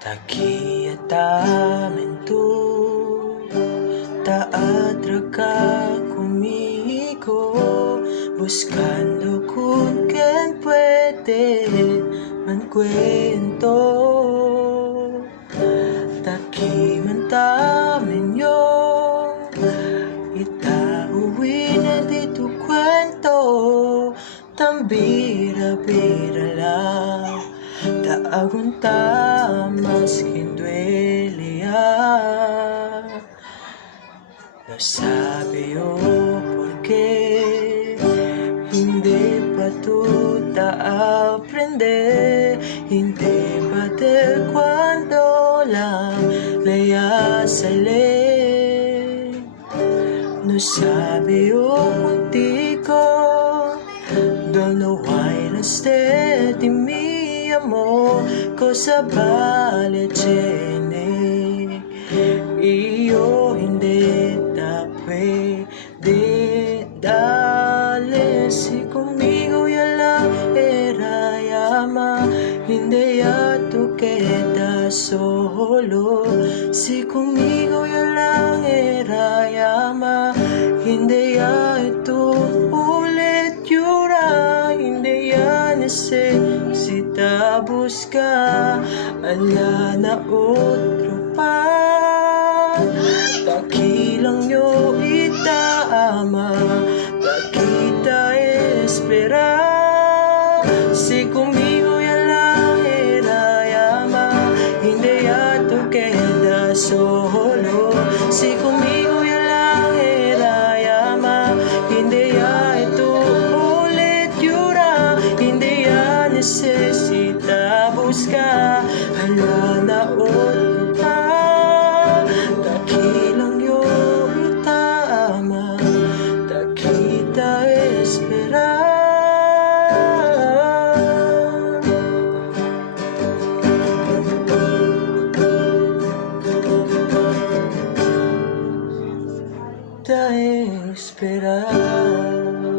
Takiatamen tú, taatraca conmigo, buscando kung quien puede mankwento. Takimantamen yung itauwi na dito kwento, tambira-bira lang, taagunta maskin duele no sabe o porqué, hindi pa tuta aprende, hindi pa del cuando lang laya sale. No sabe o contigo, don't know why instead di mi amor, cosa vale tiene, io hindi ta puede dale, si conmigo ya la era llama, hindi ya tu queda solo, si conmigo ya la era llama, hindi ya tu ulit yura, hindi ya necesita buscar, ala na otro pa, takilang nyo itama, takita esperar, si conmigo ya la era llama, hindi ya tu queda solo, si conmigo ya la era llama, hindi ya ito ulit yura, hindi ya necesita buscar, hala na otro pa, takilang yo itama, takita esperar. Ta esperar.